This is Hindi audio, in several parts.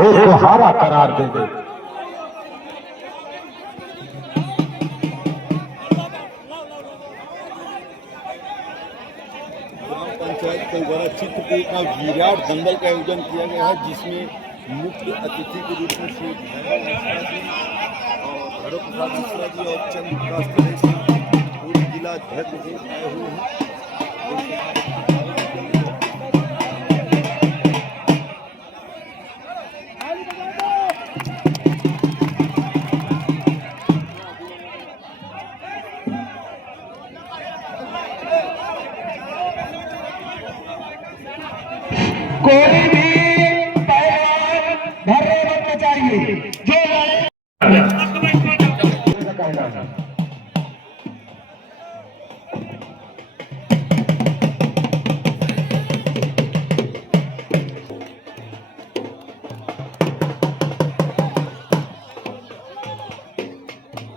उसको हारा करार दे दे। पंचायत के द्वारा चित्रकूट का विराट दंगल का आयोजन किया गया है, जिसमें मुख्य अतिथि के रूप में श्री भैरव प्रसाद मिश्रा जी और चंद्र प्रकाश खरे सिंह पूर्व जिला अध्यक्ष जी आए हुए हैं। कोई भी पहलवान भरने बनना चाहिए जो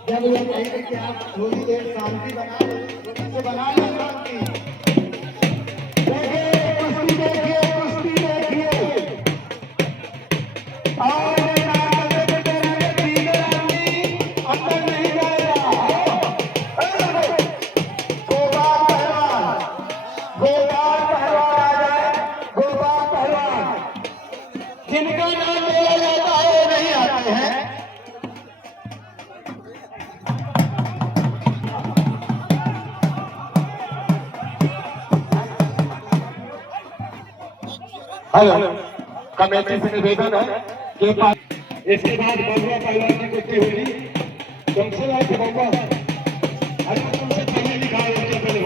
जब ये कहेंगे कि आप थोड़ी देर शांति बना लो शांति। जिनका नाम लिया जाता है वो नहीं आते हैं। हेलो, कमेटी से निवेदन है कि इसके बाद बलुआ पहलवान की कुश्ती होगी। तुमसे लाइक बलुआ अरे तुमसे पहले लिखा है उसके पहले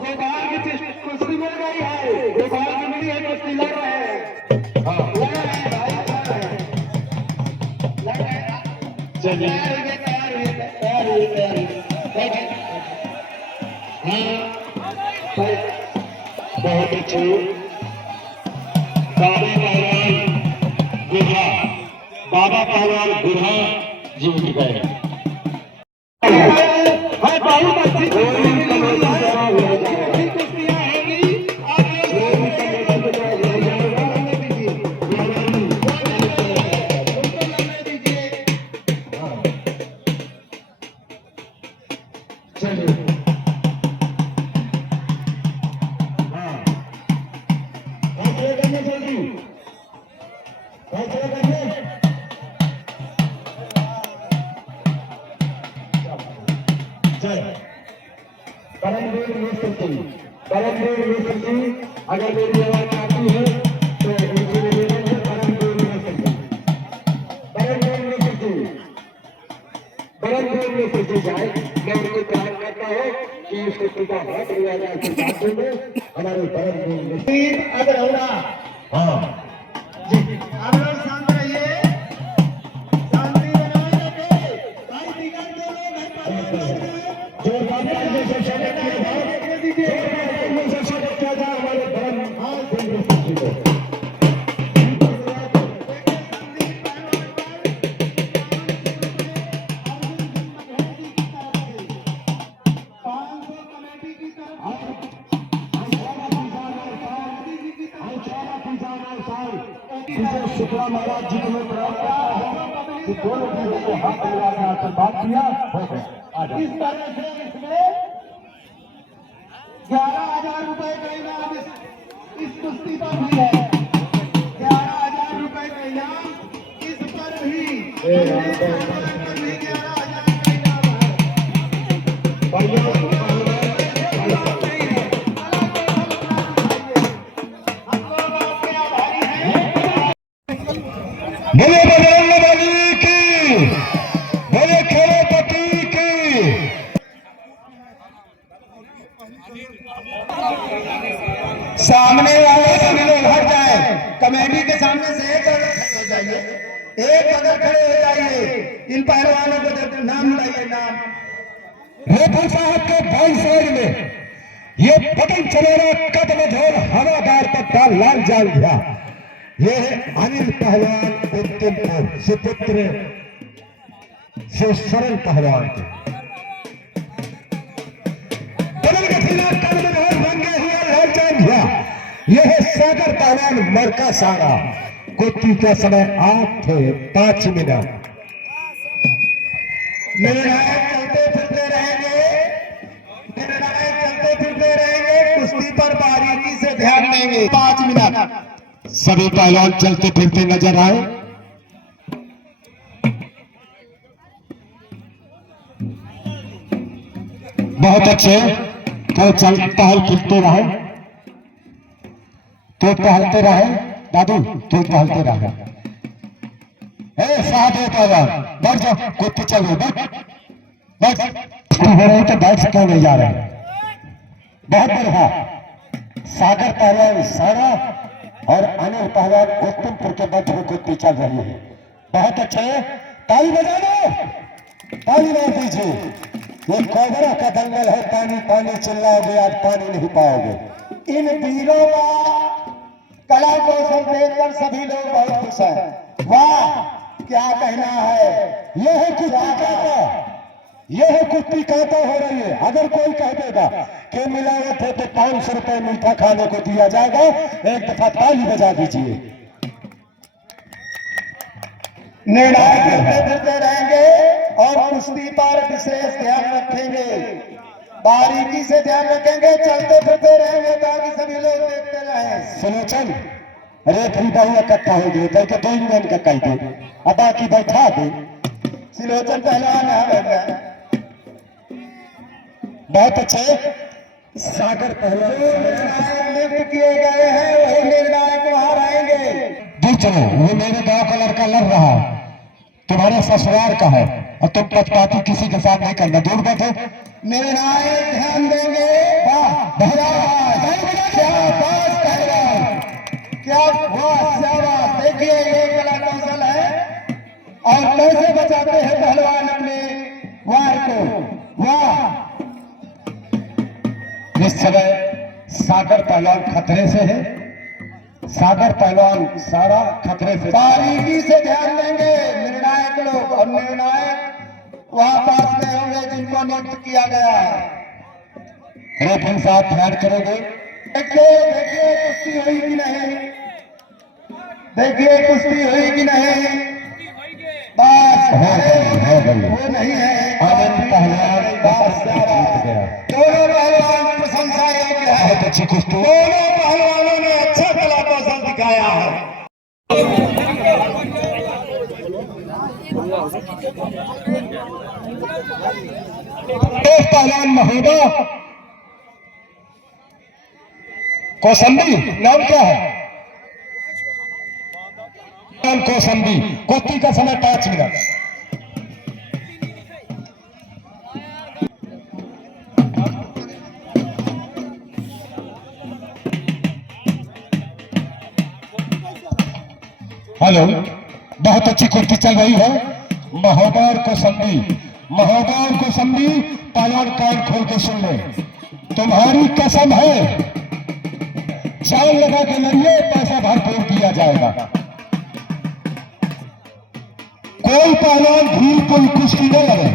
गोपाल की कुश्ती मिल गई है। गोपाल की मिली है कुश्ती लड़ रहे हैं। हाँ लड़ रहे हैं भाई लड़ रहे हैं। चलिए बहुत अच्छे बाबा पहलवान गुरहा जीत गए। बहुत अच्छी अगर मेरी आवाज आती है तो उनकी निवेदन है जाए। मैं उनको प्यार करता हूँ कि इस कुश्ती का हाथ लिया जाए हमारे बरन अगर हाँ आप लोग शांत रहिए, शांति बनाए रखे भाई बिगड़ते लोग जो हमारे बरन हाथ शुक्ला महाराज जी ने कि दोनों चीजों को हाथ मिलाकर आशीर्वाद दिया हो गया। इस तरह से इसमें 11,000 रुपए का इनाम इस कुश्ती पर भी है। 11,000 रुपए का इनाम इस पर भी 11,000 का इनाम है। बोले बजरंग बली की, बोले खेलपति की। सामने वाले सभी लोग हट जाए, कमेटी के सामने से एक हो जाइए, एक अगर खड़े हो जाइए। इन पहलवानों को नाम बताइए। नाम रेपू साहब के 22 में ये पतंग चलेगा कदम झोल हवादार पत्ता लाल जाल गया। ये अनिल पहलवान उत्तमपुर सुपुत्र से सरल पहलवान के बदल के खिलाफ कदम झोल रंगे हुए लाल जाल गया। यह है सागर पहलवान मरका सारा। कुश्ती का समय 8:05। निर्णायक चलते फिरते रहेंगे, निर्णायक चलते फिरते रहेंगे, कुश्ती पर बारीकी से ध्यान देंगे। 5 मिनट सभी पहलवान चलते फिरते नजर आए। बहुत अच्छे। तो चल टहल फिरते रहे, तो टहलते रहे दादू, तो टहलते रहे। साथ हो पहलवान, बैठ जाओ, कुश्ती चल रही, बैठ हो रही तो बैठ क्यों नहीं जा रहे? बहुत बढ़िया। सागर पहलवान सारा और अनिल पहलवान उत्तमपुर के मध्य में कुश्ती चल रही है। बहुत अच्छे, ताली बजा दो, ताली मार दीजिए। ये कोबरा का दंगल है, पानी पानी चिल्लाओगे आज पानी नहीं पाओगे। इन वीरों का कला कौशल देखकर सभी लोग बहुत खुश हैं। वाह क्या कहना है। यह है कुश्ती कांटा, यह है कुश्ती कांटा हो रही है। अगर कोई कह देगा कि मिलावट है तो 500 रुपए मीठा खाने को दिया जाएगा, एक दफा ताली बजा दीजिए। निर्णायक फिरते फिरते रहेंगे और कुश्ती पर विशेष ध्यान रखेंगे, बारीकी से ध्यान रखेंगे, चलते फिरते रहेंगे ताकि सभी लोग देखते रहें। सुनो चल, रेफरी बहु इकट्ठा हो गए कह के 2 मिनट का कह दे, अब बाकी बैठा दे। सिलोचन पहलवान यहाँ बैठ गया। बहुत अच्छे। सागर पहलवान नियुक्त किए गए हैं, वही निर्णायक वहां रहेंगे। दूर चलो, वो मेरे गांव का लड़का लड़ रहा है, तुम्हारे ससुराल का है और तुम पक्षपाती किसी के साथ नहीं करना। दूर बैठो। निर्णायक ध्यान देंगे। वाह शाबाश पहलवान, क्या वाह शाबाश। देखिए ये कला कौशल है और कैसे बचाते हैं पहलवान अपने वार को। वाह इस समय सागर पहलवान खतरे से है, सागर पहलवान सारा खतरे से। बारीकी से ध्यान देंगे निर्णायक लोग, और निर्णायक वहां पास में होंगे जिनको नियुक्त किया गया है। रेफरी साहब ध्यान करेंगे। देखिए देखिए कुश्ती हुई कि नहीं, देखिए कुश्ती हुई कि नहीं। बस वो नहीं है, आनंद पहलवान दोनों पहलवान प्रशंसा योग्य है। बहुत अच्छी कुश्ती, दोनों पहलवानों ने अच्छा कला कौशल दिखाया है। एक पहलवान महोदय कौसंबी, नाम क्या है? कौसंबी। कुश्ती का समय 5 मिनट। हेलो, बहुत अच्छी कुश्ती चल रही है। महोदय कौसंबी, महोदय कौसंबी पहलवान कान खोल के सुन ले, तुम्हारी कसम है जान लगा के लड़िए, पैसा भरपूर दिया जाएगा। कोई पहलवान भीड़ कोई कुश्ती न लड़े,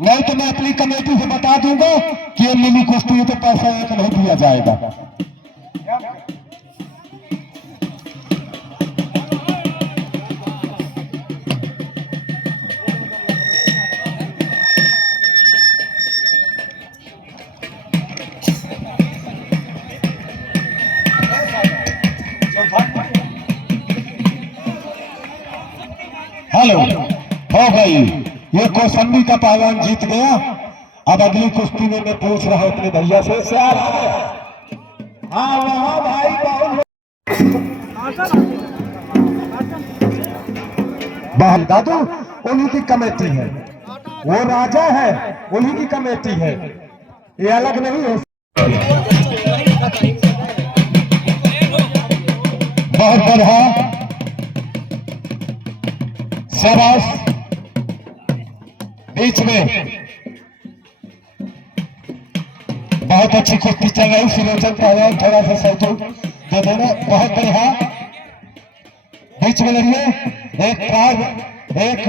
नहीं तो मैं अपनी कमेटी से बता दूंगा कि ये मिनी कुश्ती है तो पैसा एक नहीं दिया जाएगा। हेलो, हो गई। ये कौसंबी का पहलवान जीत गया। अब अगली कुश्ती में मैं पूछ रहा हूं अपने भैया से। हाँ वहाँ भाई बहुत दादू उन्हीं की कमेटी है, वो राजा है उन्हीं की कमेटी है, ये अलग नहीं है। बहुत बढ़िया, शाबाश। बीच में बहुत अच्छी कुश्ती चल रही। सिलोचन पहलवान थोड़ा सा सहयोग दे देना। बहुत बढ़िया, बीच में लड़िए। एक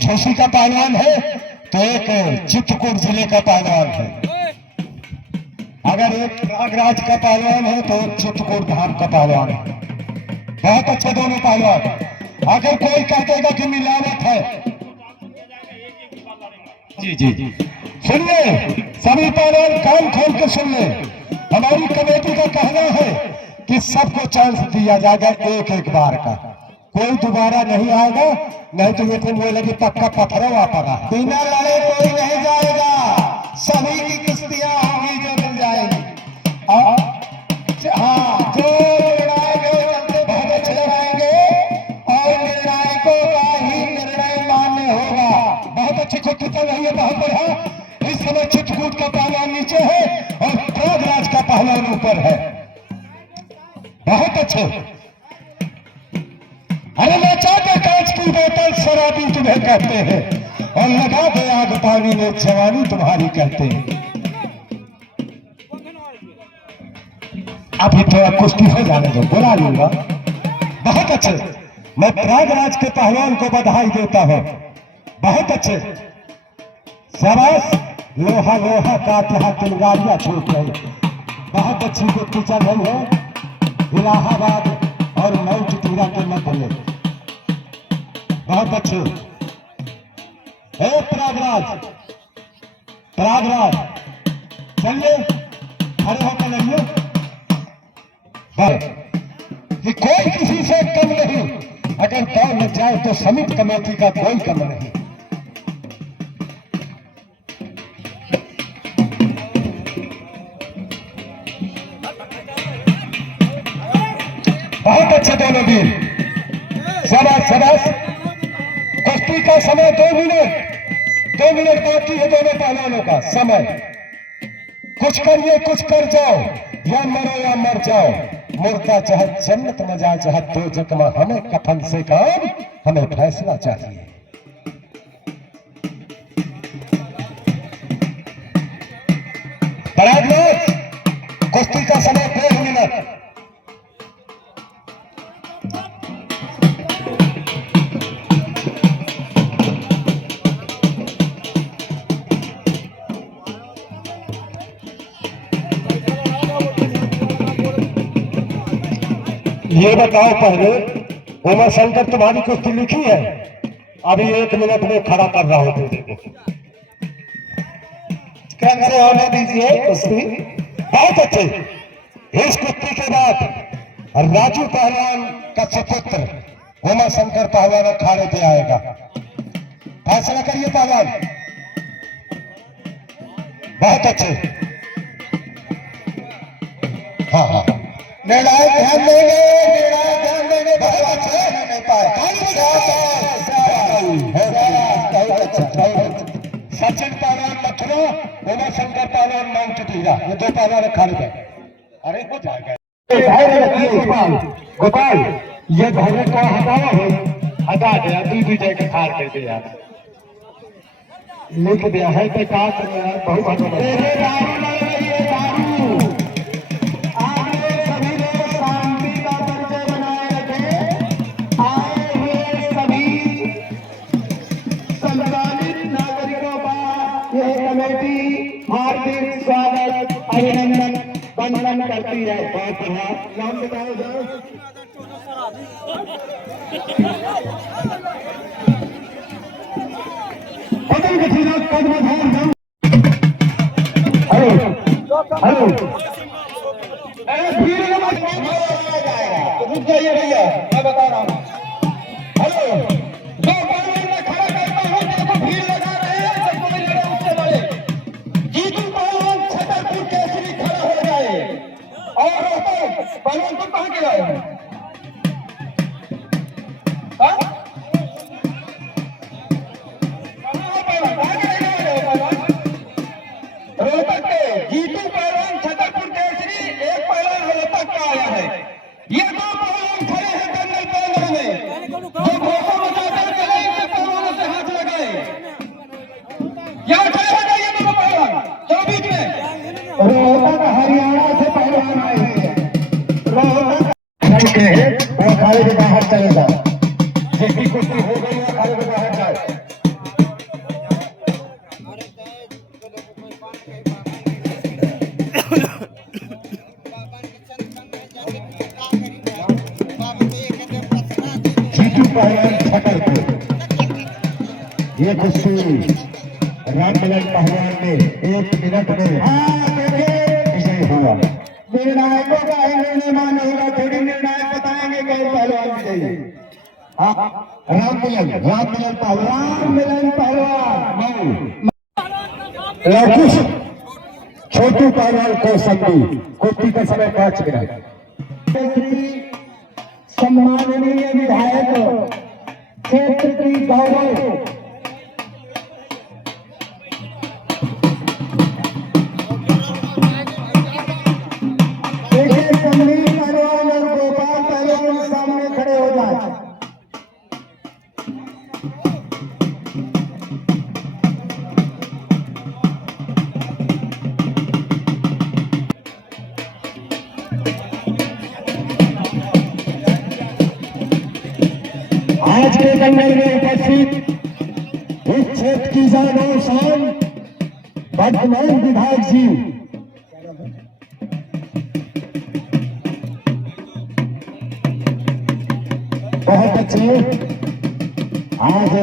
झोसी का पहलवान है तो एक चित्रकूट जिले का पहलवान है। अगर एक प्रयागराज का पहलवान है तो एक चित्रकूट धाम का पहलवान है। बहुत अच्छे दोनों पहलवान। अगर कोई कहेगा कि मिलावट है, जी जी जी सुनिए, सभी पहलवान कान खोल के सुन ले। हमारी कमेटी का कहना है कि सबको चांस दिया जाएगा एक एक बार का, कोई दोबारा नहीं आएगा, नहीं तो ये बोले लगी पक्का पत्थरों आ पड़ा। बिना लड़े कोई नहीं जाएगा, सभी की कुश्तियां होंगी जो मिल जाएगी। हाँ, जो लड़ाएंगे बहुत अच्छे लड़ाएंगे और निर्णायकों का ही निर्णय मान्य होगा। बहुत अच्छी कुश्ती चल रही है, बहुत बढ़िया। इस समय चित्रकूट का पहलवान नीचे है और प्रयागराज का पहलवान ऊपर है। बहुत अच्छे। अरे लचा के कांच की बोतल शराबी तुम्हें कहते हैं और लगा दे आग पानी में जवानी तुम्हारी कहते हैं। अभी थोड़ा कुश्ती हो जाने दो, बुला लूंगा। बहुत अच्छे। मैं प्रयागराज के पहलवान को बधाई देता हूं, बहुत अच्छे, शाबाश। लोहा लोहा काटे हाथ तिलगारियां छूट गई। बहुत अच्छी कुश्ती चल रही है इलाहाबाद और मऊ टीरा के मध्य में। बहुत अच्छे। हे प्रयागराज, प्रयागराज चलिए, खड़े होकर लड़िए। कि कोई किसी से कम नहीं, अगर दौड़ लग जाए तो समिति कमेटी का कोई कम नहीं। बहुत अच्छे दोनों वीर, शाबाश शाबाश। कुश्ती का समय 2 मिनट बाकी है दोनों पहलवानों का समय। कुछ करिए, कुछ कर जाओ, या मरो या मर जाओ। मुर्दा चाहे जन्नत में जाए चाहे दो जख्मा, हमें कफन से काम, हमें फैसला चाहिए। प्रयागराज कुश्ती का समय 1.5 मिनट। ये बताओ पहले, उमा शंकर तुम्हारी कुश्ती लिखी है? अभी 1 मिनट में खड़ा कर रहा हूं तुझे। कैसे होने दीजिए कुश्ती। बहुत अच्छे। इस कुश्ती के बाद राजू पहलवान का सुपुत्र उमा शंकर पहलवान अखाड़े पे आएगा। फैसला करिए पहलवान। बहुत अच्छे। हाँ हाँ, निर्णायक ध्यान देंगे, निर्णायक ध्यान देंगे। बहुत अच्छे। नहीं पाए। सचिन पहलवान मथुरा, उमा शंकर पहलवान माउंट टीरा, ये 2 पहलवान अखाड़े पे। अरे हो जाएगा। गोपाल, ये धैर्य को हटाओ है, हटा दिया, दूध जय के खार कर दिया, लिख दिया है कि का बहुत हार्दिक स्वागत, अभिनंदन, वंदन करती है। बहुत बढ़िया। नाम बताओ जाओ। हेलो, रुक जाइए भैया, मैं बता रहा हूँ। हेलो, दो पहलवान में खड़ा करता हूँ, देखो भीड़ लगा रहे हैं, सबको मिल रहे उससे बड़े। जीतू पहलवान छतरपुर केसरी खड़ा हो जाए और रोहतक पहलवान को कहाँ के लाए हैं? रोहतक के जीतू पहलवान छतरपुर केसरी, एक पहलवान रोहतक का आया है। ये 2 पहलवान खड़े हैं दंगल पहलवान में, जो घोषा बजाकर चले, इनके पहलवानों से हाथ लगाए। यहाँ खड़े हो जाइए दोनों पहलवान, जो बीच में। रोहतक हरियाणा से पहलवान आए हैं। रोहतक है वो अखाड़े के बाहर चलेगा, जिसकी कुश्ती हो गई है अखाड़े के बाहर जाए। पहलवान छतरपुर। ये कुश्ती रामलखन पहलवान ने 1 मिनट में विजयी हुआ। निर्णायकों का ही निर्णय मान्य होगा, थोड़ी निर्णायक बताएंगे कौन पहलवान विजयी। रामलखन पहलवान लौकुश छोटू पहलवान को संधि कुश्ती का समय 5 मिनट। सम्माननीय विधायक क्षेत्र की गौरव संदीप पहलवान और गोपाल पहलवान सामने खड़े हो जाए। आज के दंगल में उपस्थित इस क्षेत्र की जान और शान वर्तमान विधायक जी बहुत अच्छे आज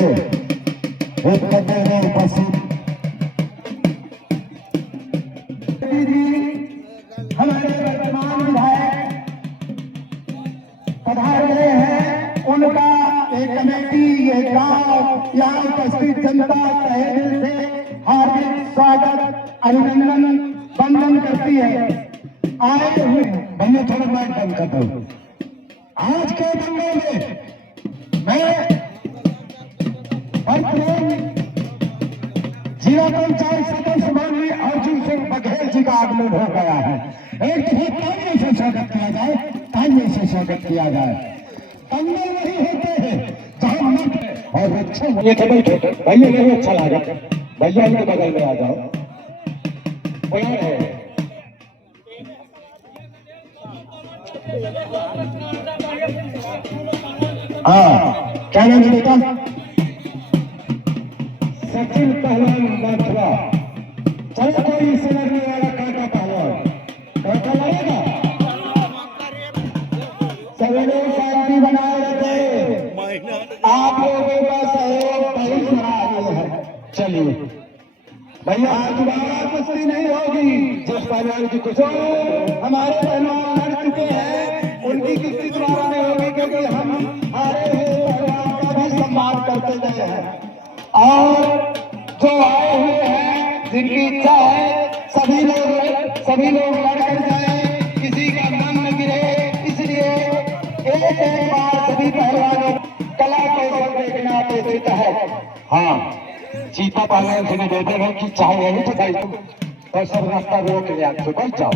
इस दंगल में उपस्थित हमारे वर्तमान विधायक पधार रहे हैं। उनका एक कमेटी, ये गांव, यहाँ उपस्थित जनता तहे दिल से हार्दिक स्वागत, अभिनंदन, वंदन करती है। आए हुए भैया थोड़ा माइक बंद कर दो। आज के दंगल में मैं वर्तमान जिला पंचायत सदस्य माननीय अर्जुन सिंह बघेल जी का आगमन हो गया है। एक तालियों से स्वागत किया जाए, तालियों से स्वागत किया जाए। दंगल नहीं होते हैं जहां मत और अच्छा ये टेबल छोटे भैया नहीं अच्छा लगा, भैया इनके बगल में आ जाओ। तैयार है क्या नाम है बेटा? सचिन पहलवान बाथुआ। चलो कोई इससे लड़ने वाला कांटा पहलवान, कांटा लगेगा। सभी लोग शांति बनाए रखे, आप लोगों का सहयोग बहुत सराहनीय है। चलिए भैया दोबारा कुश्ती नहीं होगी। जिस पहलवान की कुश्ती हमारे पहलवान लड़ चुके हैं, उनकी कुश्ती दोबारा नहीं होगी, क्योंकि हम हारे हुए पहलवान का भी सम्मान करते गए हैं। और जो आए हुए हैं, जिनकी इच्छा है, सभी लोग लड़ कर जाए, किसी का मन न गिरे। इसलिए एक बार सभी पहलवानों कला कौशल के नाते सिद्ध है। हाँ, चीता पहलवान से निवेदन है कि चाहे यही तो भाई और सब रास्ता रोक लिया तो बैठ जाओ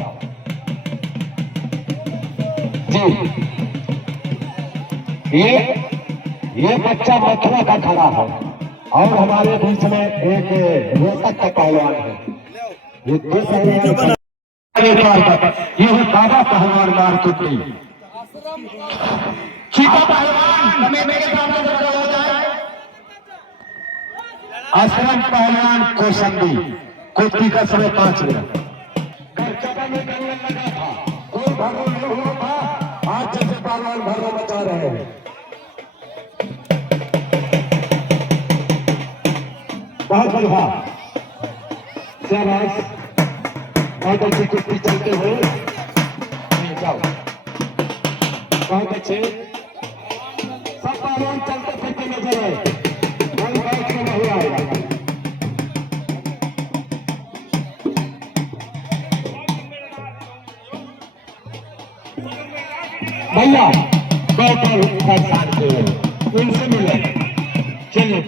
जी। ये बच्चा मथुरा का खड़ा है और हमारे बीच में एक रोहतक का पहलवान है। ये दो पहलवान, ये है दादा पहलवान मारकुटी। चीता पहलवान मेरे सामने खड़ा हो जाए। आश्रम पहलवान को संधि कुश्ती का समय 5 मिनट। जगह में दंगल लगा था, कोई भरो नहीं हुआ था। आज जैसे पहलवान भरो बचा रहे हैं। बहुत बढ़िया, शाबाश, बहुत अच्छी कुश्ती चलते हुए जाओ। बहुत अच्छे सब पहलवान चलते फिरते नजर है, कोई बैठ के नहीं आएगा। भैया इनसे मिले। चलिए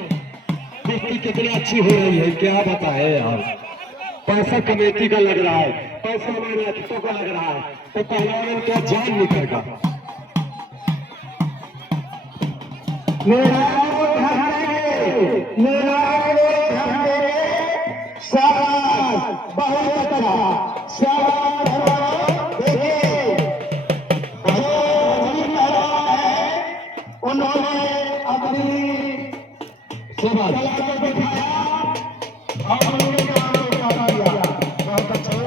कुश्ती कितनी अच्छी हो रही है क्या बताए यार। पैसा कमेटी का लग रहा है, पैसा हमारे अतिथों का लग रहा है, तो पहलवान का जान निकलेगा। उन्होंने अपनी सेवा बहुत अच्छे।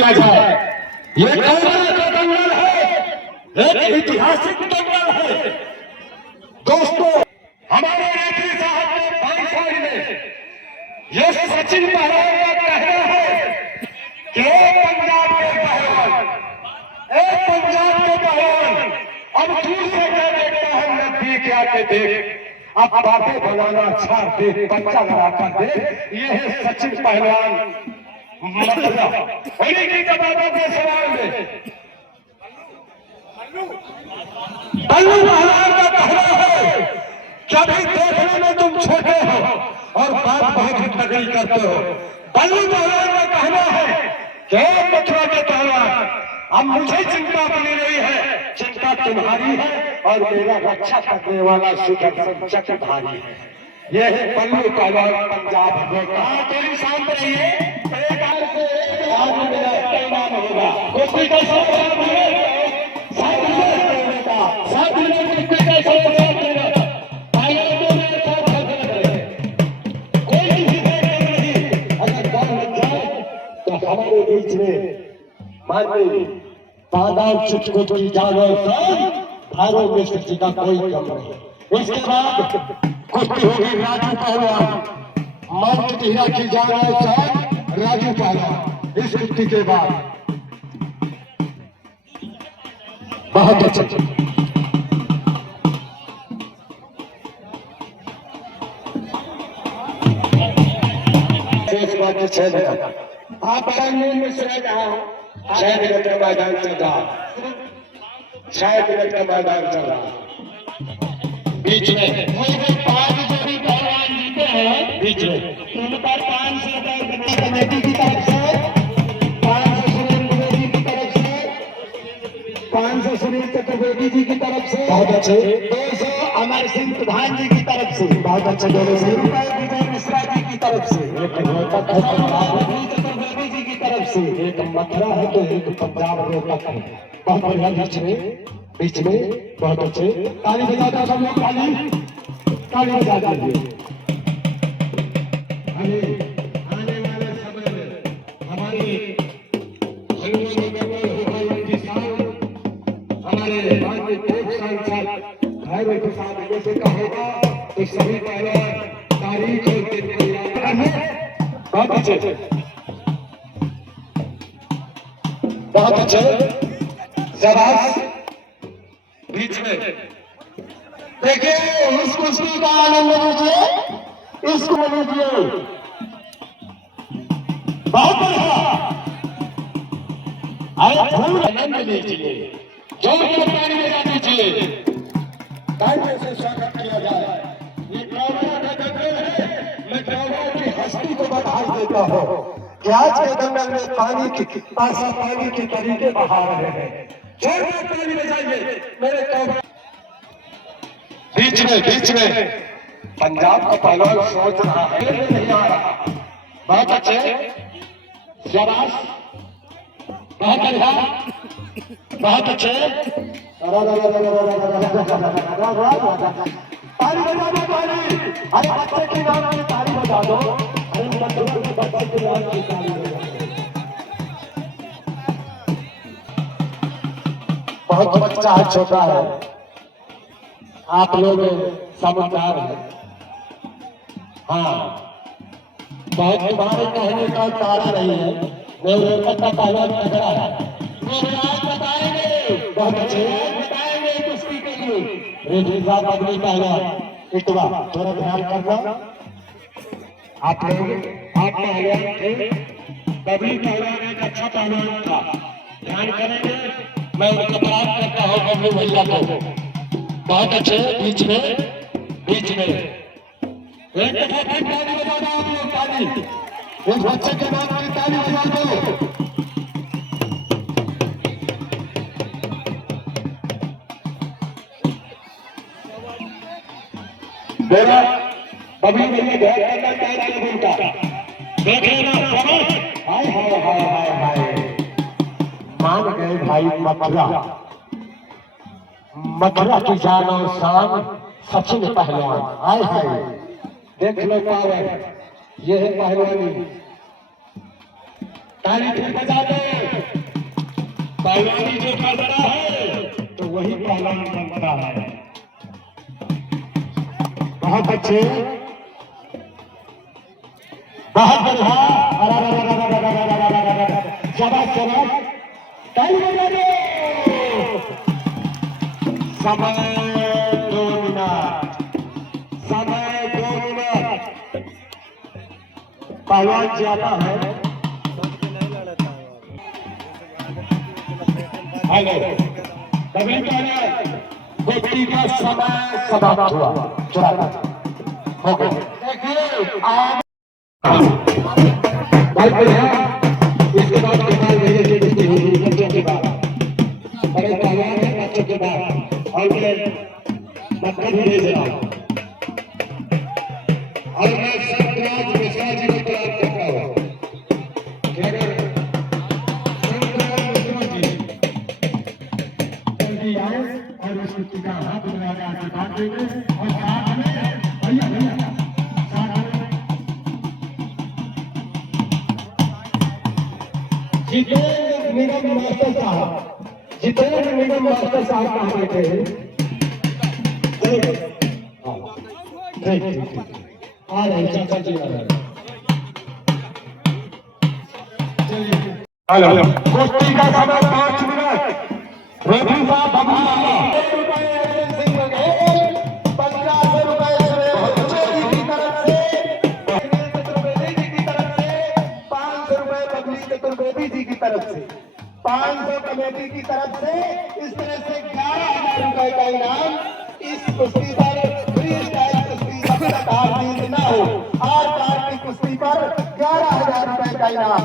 किया जाए। ये दंगल का दंगल है, एक ऐतिहासिक दंगल है। दोस्तों, हमारे रेफरी साहब ने बाई साइड में ये सचिन पहलवान का कहना है कि पंजाब के पहलवान, एक पंजाब के पहलवान अब दूर से क्या देखता है, नजदीक आके देख, अब बातें बनाना अच्छा देख, बच्चा लगाकर देख। ये है सचिन पहलवान मतलब होली की जमानत के सवाल में बल्लू पहलवान का कहना है कि अभी देखने में तुम छोटे हो और बात बहुत तगड़ी करते हो। बल्लू पहलवान का कहना है कि मथुरा के पहलवान, अब मुझे चिंता बनी रही है, चिंता तुम्हारी है और मेरा रक्षा करने वाला सुदर्शन चक्र भारी है। यह है बल्लू पहलवान पंजाब का। थोड़ी शांत रहिए, एक बार से एक मेरा परिणाम होगा। कुश्ती का सवाल है, 7 मिनट का 7 मिनट कुश्ती का सवाल है। पायलटों में सब खतरे हैं, कोई किसी से नहीं। अगर दम लग जाए तो हमारे बीच में माननीय बादाम चिटकुट की जानवर भारो मिश्र जी का कोई कम नहीं। इसके बाद कुश्ती होगी राजू पहलवान, मंच टीरा की जानवर राजू पहलवान। इस कुश्ती के बाद बहुत अच्छा आप मिश्र रहा हूँ, 6 मिनट का मैदान चल रहा, 6 मिनट का मैदान चल रहा। बीच में 5 जो भी पहलवान जीते हैं, बीच में उन पर 500 रुपए कमेटी की तरफ से, 500 सुनील द्विवेदी की तरफ से, 500 सुनील चतुर्वेदी जी की तरफ से, बहुत अच्छे 200 अमर सिंह प्रधान जी की तरफ से, बहुत अच्छे 200 रुपए विजय मिश्रा जी की तरफ से, चतुर्वेदी जी की तरफ से, एक मथुरा है तो एक पंजाब रोहतक है। बहुत बढ़िया बीच में बहुत अच्छे ताली बजाता सब लोग, ताली बजा दीजिए। आने वाले समय में हमारे हमारे राज्य के सांसद भाई के साथ जैसे का होगा तो सभी पहलवान तारीख और दिन को याद करना। बहुत अच्छे, बहुत अच्छे, शाबाश। बीच में देखिए, इस कुश्ती का आनंद लीजिए, इसको लीजिए, बहुत बढ़िया, फूल आनंद लीजिए, जोर की ताली बजा दीजिए, तालियों से स्वागत किया जाए। ये कौवा का दंगल है, मैं कौवा की हस्ती को बधाई देता हूँ कि आज के दंगल में पानी के तरीके बहा रहे हैं। जोरदार ताली बजाइए मेरे कौवा। बीच में पंजाब का पहलवान सोच रहा है, नहीं आ रहा। बहुत अच्छे, शाबाश, बहुत अच्छा, बहुत अच्छे। ताली बजा दो, ताली। अरे बच्चे की नाम की ताली बजा दो, अरे बच्चे की नाम की ताली बजा दो। बहुत बच्चा है, छोटा है, आप लोग समझदार हैं। हाँ, बहुत तुम्हारे कहने का तारा नहीं है, मेरे का पहलवान तगड़ा है, मेरे आज बताएंगे, बहुत अच्छे बताएंगे कुश्ती के लिए। रेफरी साहब अगली पहलवान इतवा थोड़ा ध्यान करना। आप लोग आप पहलवान थे, कभी पहलवान एक अच्छा पहलवान था, ध्यान करेंगे। मैं उनका तारीफ करता हूँ बबलू भैया को, बहुत अच्छे। बीच में एक दफा फिर ताली बजा दो आप लोग, ताली उस बच्चे के नाम की ताली बजा दो। मेरा बबलू भैया बहुत करना चाहते हैं उनका, देख लेना। हाय हाय हाय हाय हाय, मान गए भाई मथुरा की जान और शान सचिन पहलवान। हाय हाय, देख लो पावर, ये है पहलवानी। ताली फिर बजा दो। पहलवानी जो कर रहा है तो वही पहलवान बनता है। बहुत अच्छे, बहुत बढ़िया, शाबाश शाबाश, ताली बजा दो। समय 2 मिनट, समय 2 मिनट। पहलवान ज्यादा है। हेलो, कभी कुश्ती का समय समाप्त हुआ, चला हो गया। देखिए आप भाई भैया, इसके बाद कमाल भैया से कुश्ती होगी बच्चों के बाद, बड़े पहलवान है बच्चों के बाद, और मतलब ही नहीं देना। और मैं संतराज मिश्रा जी को तैयार करता हूँ। और उस कुश्ती का हाथ बनाकर आशीर्वाद देंगे और साथ में भैया भैया साथ में जितेंद्र निगम मास्टर साहब, जितेंद्र निगम मास्टर साहब कहाँ बैठे हैं? ठीक आ रहे हैं, चाचा जी आ रहे हैं। हेलो, कुश्ती का समय 5 मिनट। रेफरी साहब जी की तरफ से 500 कमेटी की तरफ से इस तरह से 11,000 रुपए का इनाम। इस कुश्ती पर फ्री स्टाइल कुश्ती जीत ना हो, आर पार की कुश्ती पर 11,000 रुपए का इनाम।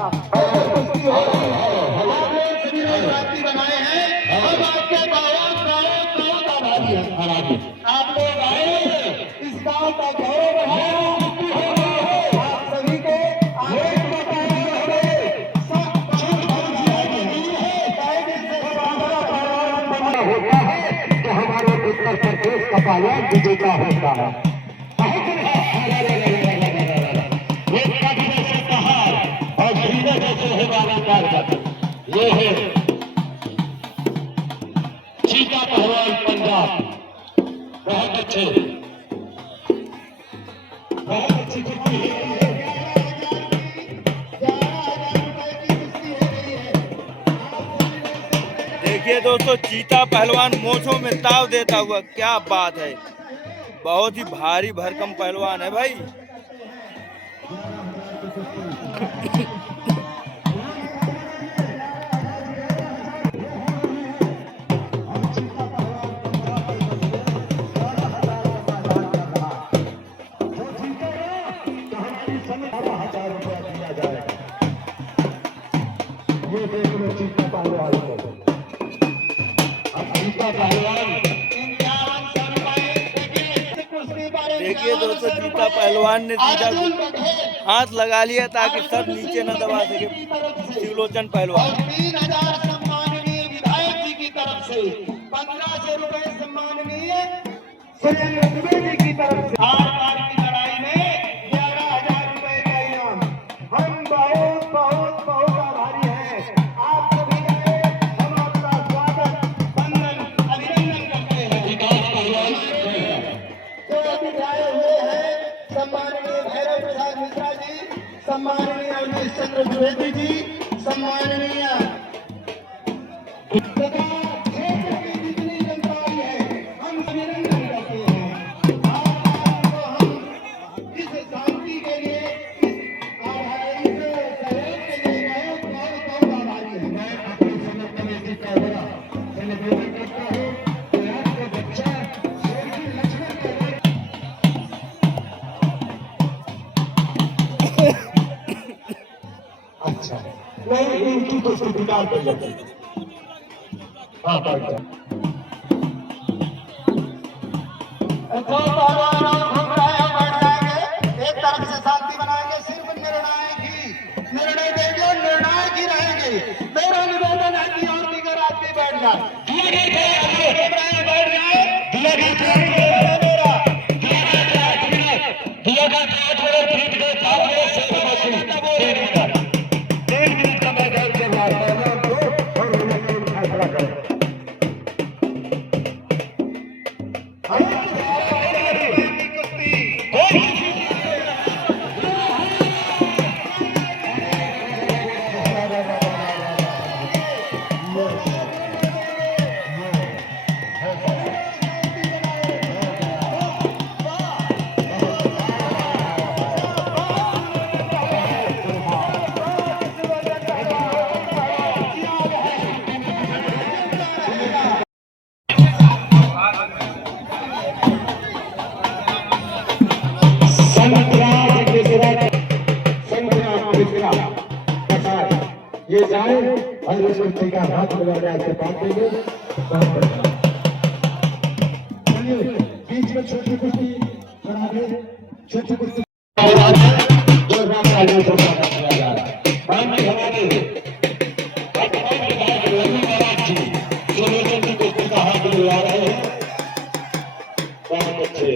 कुश्ती हो रही है, आपने सभी लोग साथी बनाए हैं। अब आपके बहुत आभारी है। आप लोग आए, इस गांव का गौरव बढ़ाया। आप सभी को होता है तो हमारे उत्तर प्रदेश का पहलवान विजेता होता है। और धीरे जैसे हमारा कार्यक्रम ये है चीता पहलवान पंजाब। बहुत अच्छे, बहुत अच्छी कुश्ती है। देखिए दोस्तों, चीता पहलवान मोछों में ताव देता हुआ, क्या बात है, बहुत ही भारी भरकम पहलवान है भाई। ये देख लो चीता पहलवान को। अब चीता पहलवान देखिए दोस्तों, चीता पहलवान ने सीधा हाथ लगा लिया ताकि सर नीचे न दबा सके शिवलोचन पहलवान। 3,000 सम्माननीय विधायक जी की तरफ से, 1,500 रुपए सम्माननीय सुरेंद्र द्विवेदी की तरफ से, आर पार की लड़ाई में 11,000 रुपए का इनाम। हम बहुत बहुत बहुत आभारी हैं। आप सभी आए, हम आपका स्वागत वंदन अभिनंदन करते हैं। विकास पहलवान जो अभी आए हुए हैं, सम्माननीय भैरव प्रसाद मिश्रा जी, सम्माननीय अवनीश चंद्र द्विवेदी जी, सम्माननीय जितनी जनता आई है, हम अभिनंदन करते हैं। आपको हम इस शांति के लिए, इस सहयोग के लिए बहुत बहुत आभारी हैं। मैं अपनी संघ कमेटी का बड़ा निवेदन करता हूँ कि आपके बच्चा शेरगिल लक्ष्मण के अच्छा नहीं, इनकी तो स्वीकार कर लेते हैं। हाँ बैठ जाओ। जो पहलवान घूम रहे हैं बैठ जाएंगे, एक तरफ से शांति बनाएंगे। सिर्फ निर्णय देंगे, निर्णायक ही रहेंगे। मेरा निवेदन है कि और दीगर आदमी बैठ जाए, बैठ जाए। जाए और इस कुश्ती का हाथ लगाने आपसे बात देंगे। बहुत बढ़िया। चलिए बीच में छोटी कुश्ती बना दे, छोटी कुश्ती जो राम राजा को स्वागत किया जा रहा है। बाकी हमारे की कुश्ती का हाथ लगा रहे हैं। बहुत अच्छे।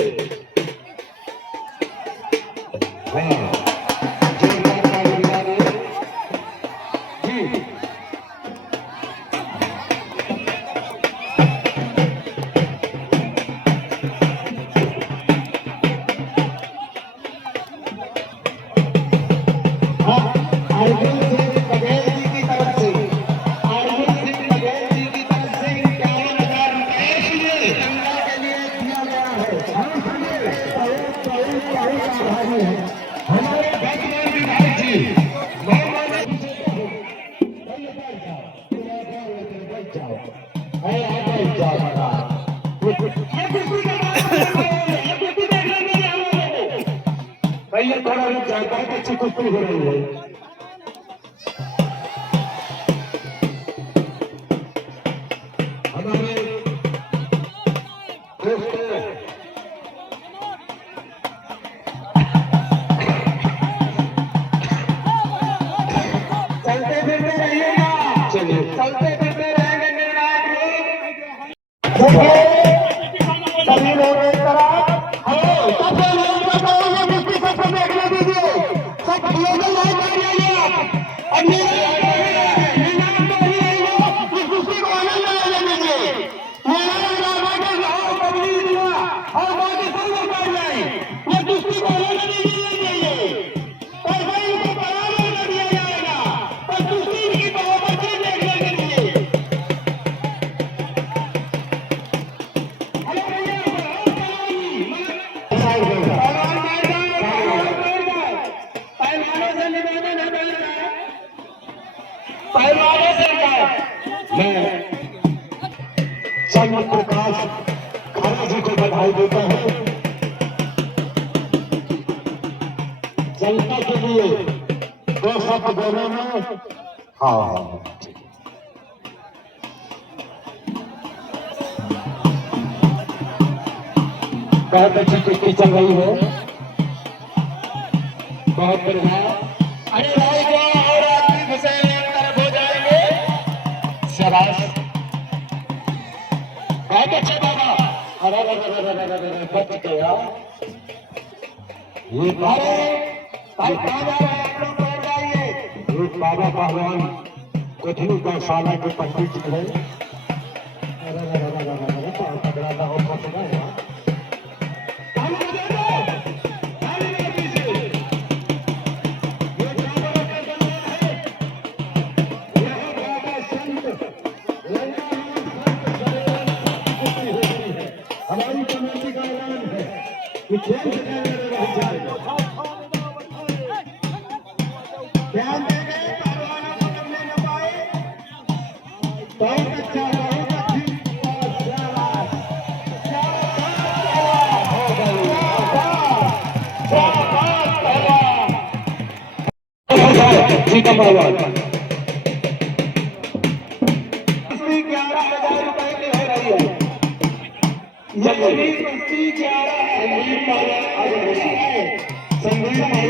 हाँ पहले थोड़ा रुक जाए, बहुत अच्छी कुश्ती हो रही है। हमारे दोस्तों चलते फिरते रहिएगा, चलिए चलते फिरते रहेंगे निर्णायक सभी लोग एक तरफ। संत प्रकाश खाना जी को बधाई देता हूँ। जनता के लिए दो शब्द बोले में। हाँ बहुत अच्छी कुश्ती चल रही है, बहुत बढ़िया। अरे भाई को और आदमी हुसैन एक तरफ हो जाएंगे। शाबाश, बहुत अच्छे बाबा। अरे बच गया ये बाबा। आप लोग बैठ जाइए। एक बाबा पहलवान कोठनी गौशाला के पंडित जी है। पकड़ा हो पकड़ा हमारी कमेटी का ऐलान है कि खेल से रह जाएगा। ध्यान देंगे पहलवानों को करने न पाए। बहुत अच्छा, बहुत अच्छी पहलवान 11,000 रुपए की हो रही है। संगीत आप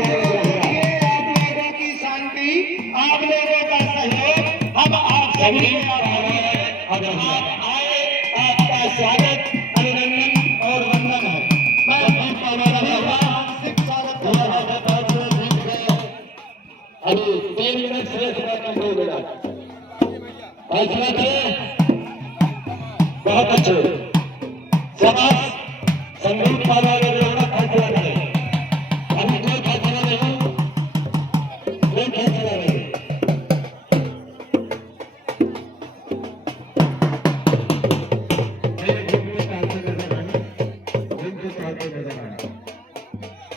लोगों की शांति, आप लोगों का सहयोग, हम आप सभी आप आए, आपका स्वागत, अभिनंदन और वंदन है। मैं अभी 3 मिनट शेष में 2 मिनट फैसला करें। बहुत अच्छे समाज संगीत वाला फैसला करें। अभी कोई फैसला नहीं, कोई फैसला नहीं।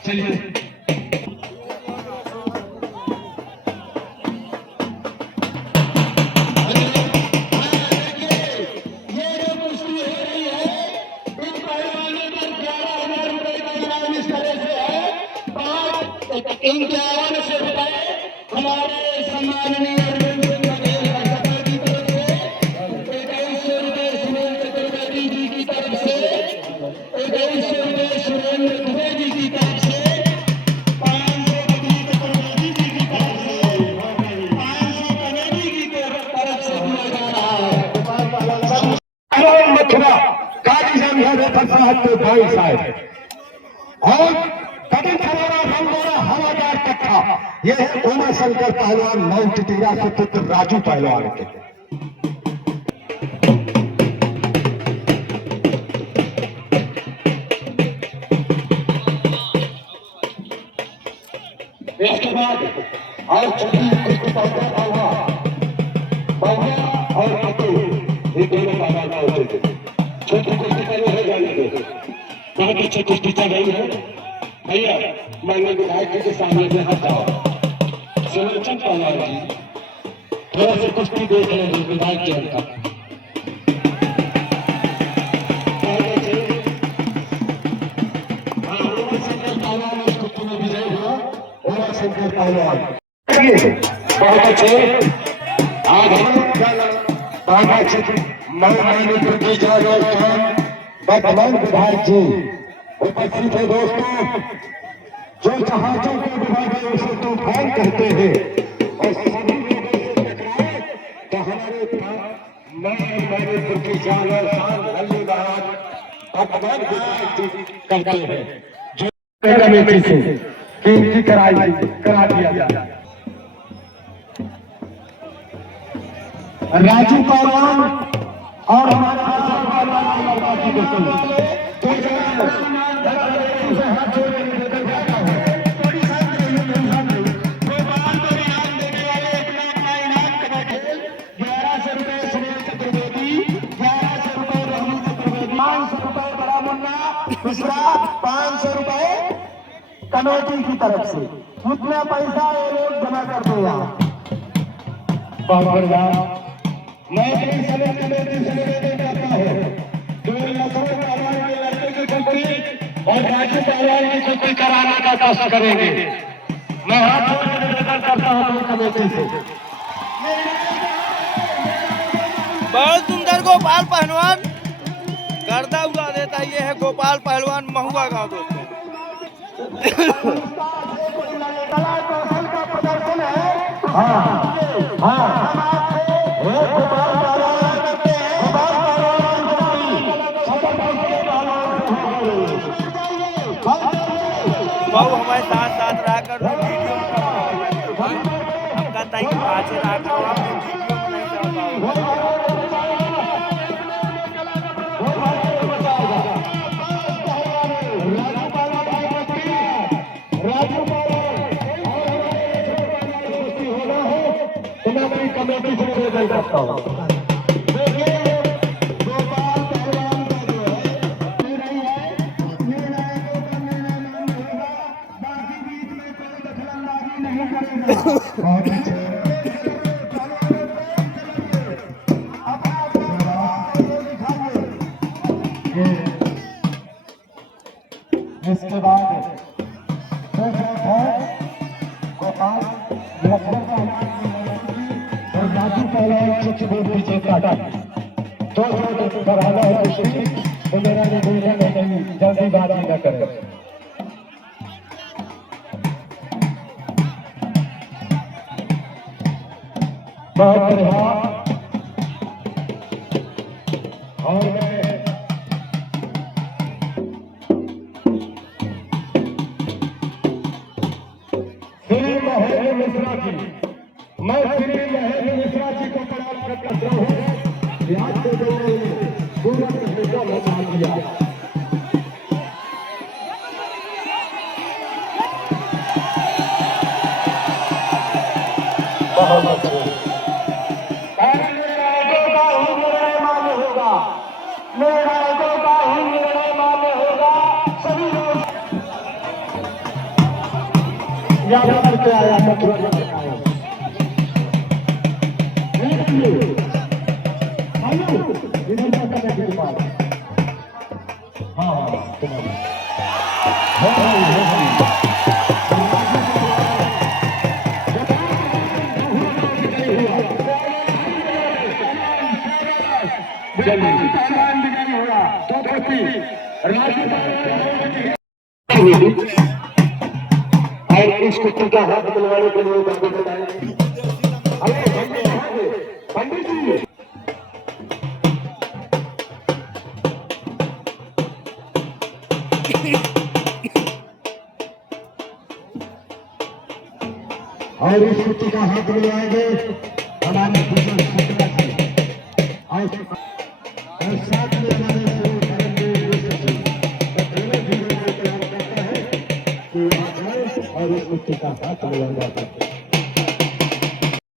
चलिए इनके आह्वान से हमारे सम्माननीय दाई साइड और कदम खरारा रंगोरा हवादार कट्ठा। ये है उमा शंकर पहलवान माउंट टीरा के पुत्र राजू पहलवान के। इसके बाद और छोटी कुश्ती पहलवान और ये दोनों पहलवान होते थे। छोटी कुश्ती पहले हो जाने दो, बहुत अच्छी कुश्ती चल रही है भैया। मैंने विधायक जी के सामने में हट जाओ, सुलोचन पहलवान जी थोड़ा सा कुश्ती देख लेंगे विधायक जी का। शंकर पहलवान बहुत अच्छे बहुत अच्छे महीने की वर्तमान विधायक जी उपस्थित है। दोस्तों, जो जहाजों को विभाग उसे तूफान कहते हैं और सभी तो हमारे महीने की जान और शान वर्तमान विधायक जी कहते हैं। जो कमेटी से कीमती करा दिया जाए। राजू पहलवान और हमारा दूसरा 500 रुपए कमेटी की तरफ से। कितना पैसा ये लोग जमा कर दो यहाँ। बहुत बढ़िया। मैं अपनी समय कमेटी से निवेदन करता हूँ, जो लखनऊ पहलवान के लड़के की कुश्ती और राजू पहलवान की कुश्ती कराने का कोशिश करेंगे। मैं हाथ जोड़ के निवेदन करता हूँ कमेटी से। बहुत सुंदर गोपाल पहलवान गर्दा उड़ा देता। ये है गोपाल पहलवान महुआ गांव। दोस्तों कला कौशल का प्रदर्शन है। बहु हमारे साथ साथ रहकर आपका टाइम पाछे रहकर आप वीडियो में नहीं चल पाओगे। कमेटी से निवेदन करता हूँ। इसके बाद गोपाल राजू पहलवान चित्र बोर्ड पीछे काटा तो कराना है तो मेरा निवेदन है नहीं जल्दीबाजी न करें। बहुत बढ़िया। और श्री महेंद्र मिश्रा जी, मैं श्री महेंद्र मिश्रा जी को प्रणाम करता हूँ। याद से पूरा हिस्सा लगा दिया। बहुत अच्छे। मेरा मान्य होगा, मेरा मान्य होगा। सभी लोग याद करके आया मथुरा में आया। और इस कुत्ते का हाथ दिलवाने के लिए पंडित जी और इस कुत्ते का हाथ मिलवाएंगे हमारे भूषण शुक्ला जी और साथ में हमारे और इस कुत्ते का हाथ मिलवाएंगे।